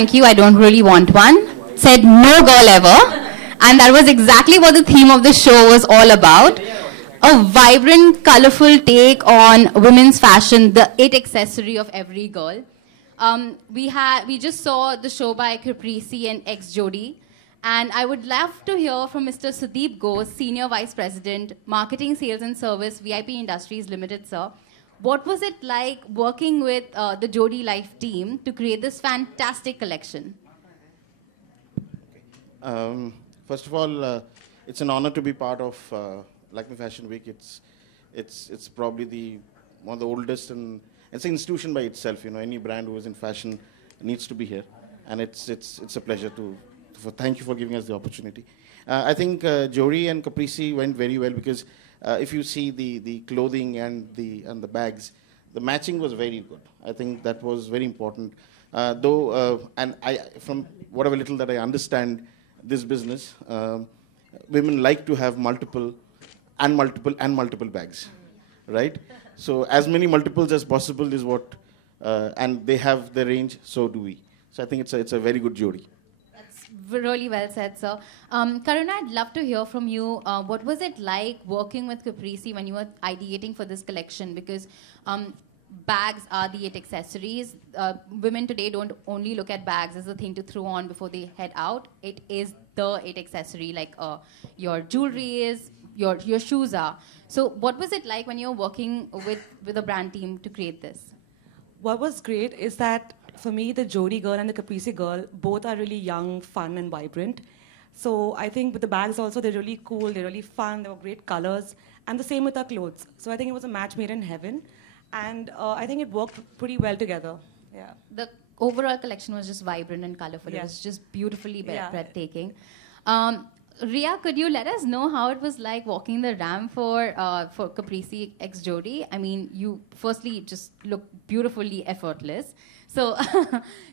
thank you, I don't really want one. Said, no girl ever. And that was exactly what the theme of the show was all about. A vibrant, colorful take on women's fashion, the it accessory of every girl. We just saw the show by Caprese and ex-Jodi. And I would love to hear from Mr. Sudeep Ghosh, Senior Vice President, Marketing, Sales and Service, VIP Industries Limited, sir. What was it like working with the Jodi Life team to create this fantastic collection? First of all, it's an honor to be part of Lakme Fashion Week. It's probably one of the oldest, and it's an institution by itself. You know, any brand who is in fashion needs to be here, and it's a pleasure thank you for giving us the opportunity. I think Jodi and Caprese went very well because if you see the clothing and the bags, the matching was very good. I think that was very important. And from whatever little that I understand this business, women like to have multiple bags, right? So as many multiples as possible is what, and they have the range, so do we. So I think it's a very good Jodi. That's really well said, sir. Karuna, I'd love to hear from you. What was it like working with Caprese when you were ideating for this collection? Because bags are the it accessories. Women today don't only look at bags as a thing to throw on before they head out. It is the it accessory, like your jewelry is, your shoes are. So what was it like when you were working with a brand team to create this? What was great is that for me, the Jodi girl and the Caprese girl, both are really young, fun and vibrant. So I think with the bags also, they're really cool, they're really fun, they were great colors. And the same with our clothes. So I think it was a match made in heaven. And I think it worked pretty well together. Yeah. The overall collection was just vibrant and colorful. Yes. It was just beautifully breathtaking. Ria, could you let us know how it was like walking the ramp for Caprese x Jodi? I mean, you firstly just look beautifully effortless. So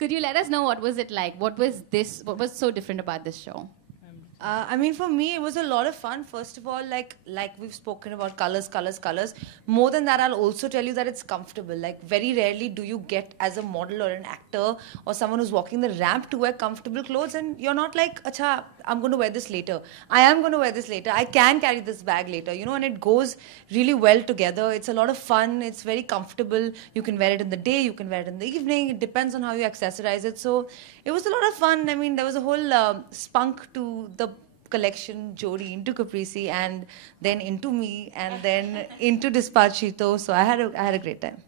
could you let us know what was it like? What was so different about this show? I mean, for me, it was a lot of fun. First of all, like we've spoken about colors. More than that, I'll also tell you that it's comfortable. Like, very rarely do you get as a model or an actor or someone who's walking the ramp to wear comfortable clothes, and you're not like, acha, I'm going to wear this later. I am going to wear this later. I can carry this bag later, you know, and it goes really well together. It's a lot of fun. It's very comfortable. You can wear it in the day. You can wear it in the evening. It depends on how you accessorize it. So it was a lot of fun. I mean, there was a whole spunk to the collection, Jodi into Caprese, and then into me, and then into Despacito. So I had a great time.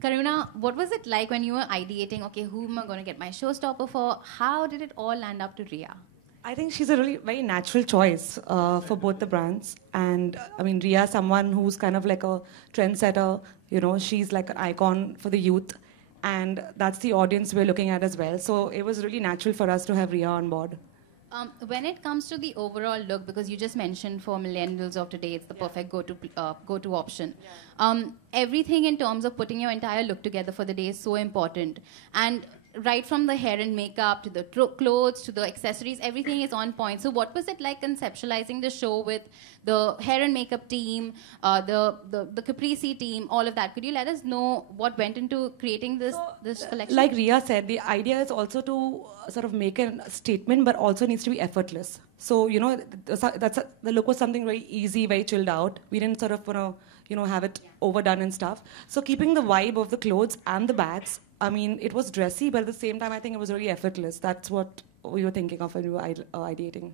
Karuna, what was it like when you were ideating, okay, who am I going to get my showstopper for? How did it all land up to Ria? I think she's a really very natural choice for both the brands. And I mean, Ria, someone who's kind of like a trendsetter, you know, she's like an icon for the youth. And that's the audience we're looking at as well. So it was really natural for us to have Ria on board. When it comes to the overall look, because you just mentioned for millennials of today, it's the perfect go-to option. Yeah. Everything in terms of putting your entire look together for the day is so important. And right from the hair and makeup to the clothes to the accessories, everything is on point. So what was it like conceptualizing the show with the hair and makeup team, the Caprese team, all of that? Could you let us know what went into creating this collection? Like Ria said, the idea is also to sort of make a statement, but also needs to be effortless. So, you know, the look was something very easy, very chilled out. We didn't sort of want to, you know, have it overdone and stuff. So keeping the vibe of the clothes and the bags, I mean, it was dressy, but at the same time, I think it was really effortless. That's what we were thinking of when we were ideating.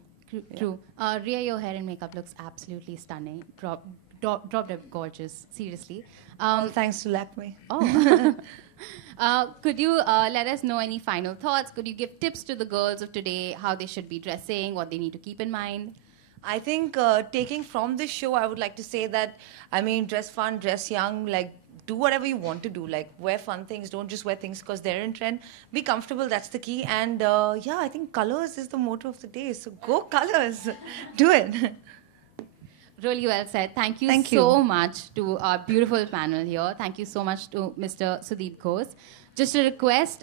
True. Yeah. Ria, your hair and makeup looks absolutely stunning. Drop dead gorgeous, seriously. Thanks to Lakme. Oh. Could you let us know any final thoughts? Could you give tips to the girls of today, how they should be dressing, what they need to keep in mind? I think taking from this show, I would like to say that, I mean, dress fun, dress young, like, do whatever you want to do. Like, wear fun things. Don't just wear things because they're in trend. Be comfortable. That's the key. And yeah, I think colors is the motto of the day. So go colors. Do it. Really well said. Thank you so much to our beautiful panel here. Thank you so much to Mr. Sudeep Ghosh. Just a request,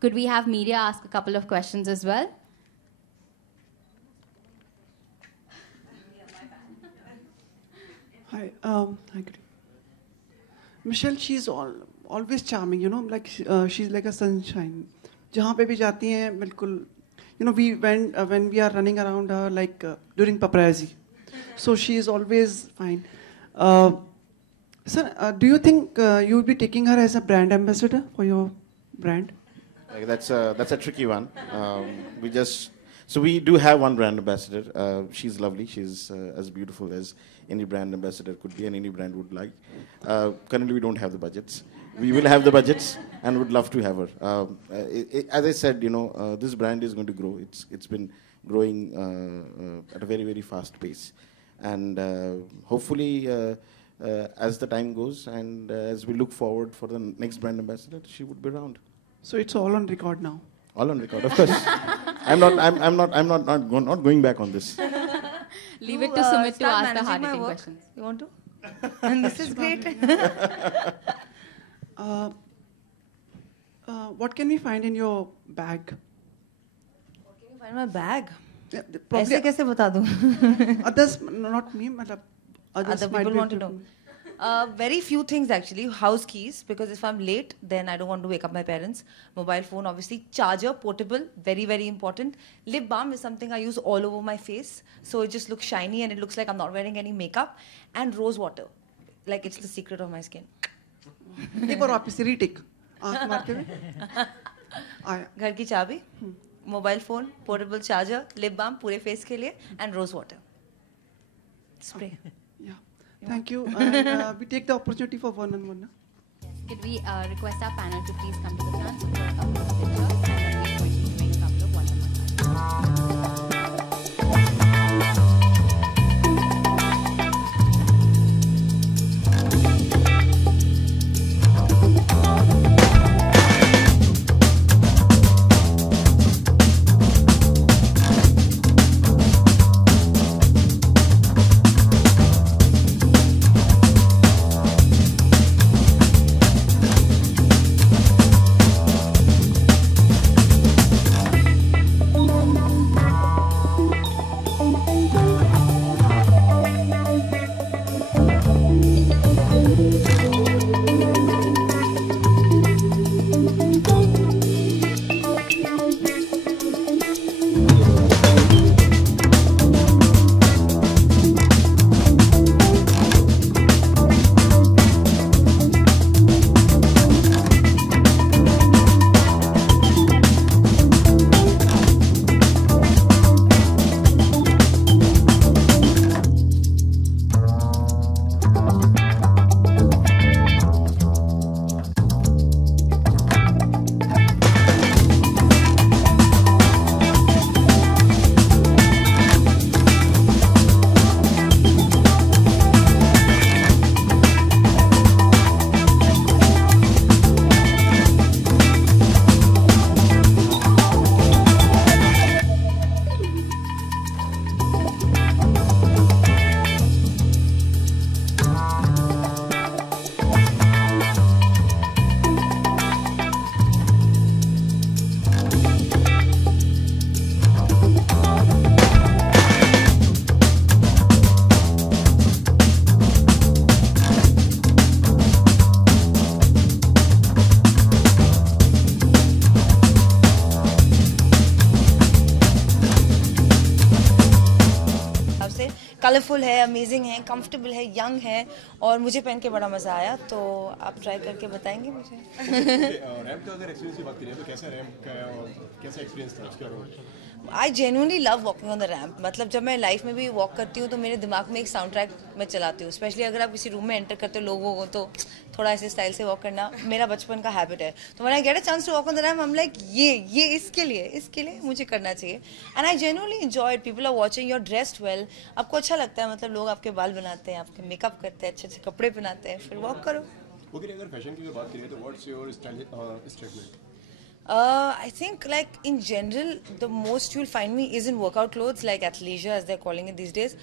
could we have media ask a couple of questions as well? Hi, good. Michelle, she's always charming, you know, like she's like a sunshine. जहाँ पे भी जाती हैं बिल्कुल, you know, when we are running around her like during paparazzi, so she is always fine. Sir, do you think you will be taking her as a brand ambassador for your brand? That's a tricky one. So we do have one brand ambassador. She's lovely. She's as beautiful as any brand ambassador could be, and any brand would like. Currently, we don't have the budgets. We will have the budgets, and would love to have her. As I said, this brand is going to grow. It's been growing at a very, very fast pace, and hopefully, as the time goes and as we look forward for the next brand ambassador, she would be around. So it's all on record now. All on record, of course. I'm not going back on this. Leave it to Sumit to start ask the managing my hard-hitting work. questions. You want to? And this is great. What can we find in your bag? Can you find my bag? Yeah, ऐसे कैसे बता दूँ? Others, not me, but others Other might people be want to able know. Very few things actually. House keys, because if I'm late, then I don't want to wake up my parents. Mobile phone, obviously. Charger, portable, very, very important. Lip balm is something I use all over my face. So it just looks shiny and it looks like I'm not wearing any makeup. And rose water. Like it's the secret of my skin. एक बार वापस retake. आँख मारते हुए. आया. घर की चाबी, mobile phone, portable charger, lip balm पूरे फेस के लिए, and rose water. Spray. Yeah. Thank you. And we take the opportunity for one-on-one. Could we request our panel to please come to the front for a couple of pictures, and then we're going to make a couple of one-on-one. Colourful है, amazing है, comfortable है, young है और मुझे पहन के बड़ा मज़ा आया. तो आप ट्राई करके बताएंगे मुझे. रैम्प का अगर एक्सपीरियंस की बात करें तो कैसा रैम्प का और कैसा एक्सपीरियंस था उसका? I genuinely love walking on the ramp. मतलब जब मैं लाइफ में भी वॉक करती हूँ तो मेरे दिमाग में एक साउंड ट्रैक मैं चलाती हूँ. स्पेशली अगर आप किसी रूम में एंटर करते हो लोगों को तो थोड़ा ऐसे स्टाइल से वॉक करना मेरा बचपन का हैबिट है. तो when I get a chance to walk on the ramp I am like ये इसके लिए मुझे करना चाहिए. And I genuinely enjoy it. People are watching, you are dressed well. आपको अच्छा लगता है, मतलब लोग आपके बाल बनाते हैं, आपके मेकअप करते हैं, अच्छे अच्छे कपड़े पहनाते हैं, फिर वॉक करो. ओके, अगर फैशन की बात करें तो what's your style? I think like in general, the most you'll find me is in workout clothes, like athleisure as they're calling it these days.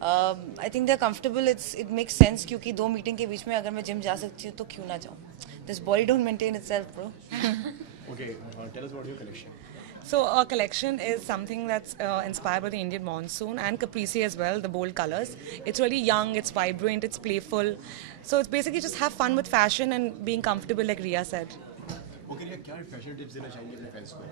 I think they're comfortable. It makes sense क्योंकि 2 meeting के बीच में अगर मैं gym जा सकती हूँ तो क्यों ना जाऊँ. This body don't maintain itself, bro. Okay, tell us about your collection. So our collection is something that's inspired by the Indian monsoon and caprice as well, the bold colors. It's really young, it's vibrant, it's playful. So it's basically just have fun with fashion and being comfortable like Riya said. Okay Riya, क्या fashion tips देना चाहेंगे अपने fans को?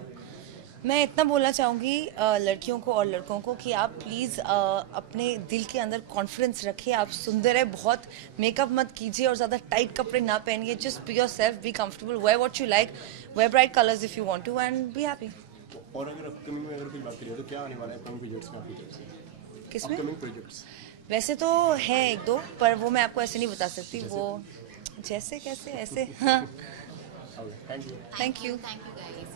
मैं इतना बोलना चाहूँगी लड़कियों को और लड़कों को कि आप प्लीज़ अपने दिल के अंदर कॉन्फिडेंस रखिए. आप सुंदर है बहुत, मेकअप मत कीजिए और ज़्यादा टाइट कपड़े ना पहनिए. Just be yourself, be comfortable, wear what you like, wear bright colours if you want to and be happy. और अगर अपकमिंग में अगर कुछ बात करिए तो क्या आने वाला है अपकमिंग प्रोजेक्ट्स में आपकी तरफ से? किसमें? अपकमिंग प्रोजेक्ट्स वैसे तो है एक दो, पर वो मैं आपको ऐसे नहीं बता सकती. वो जैसे कैसे ऐसे. हाँ. Thank you. Thank you. Thank you guys.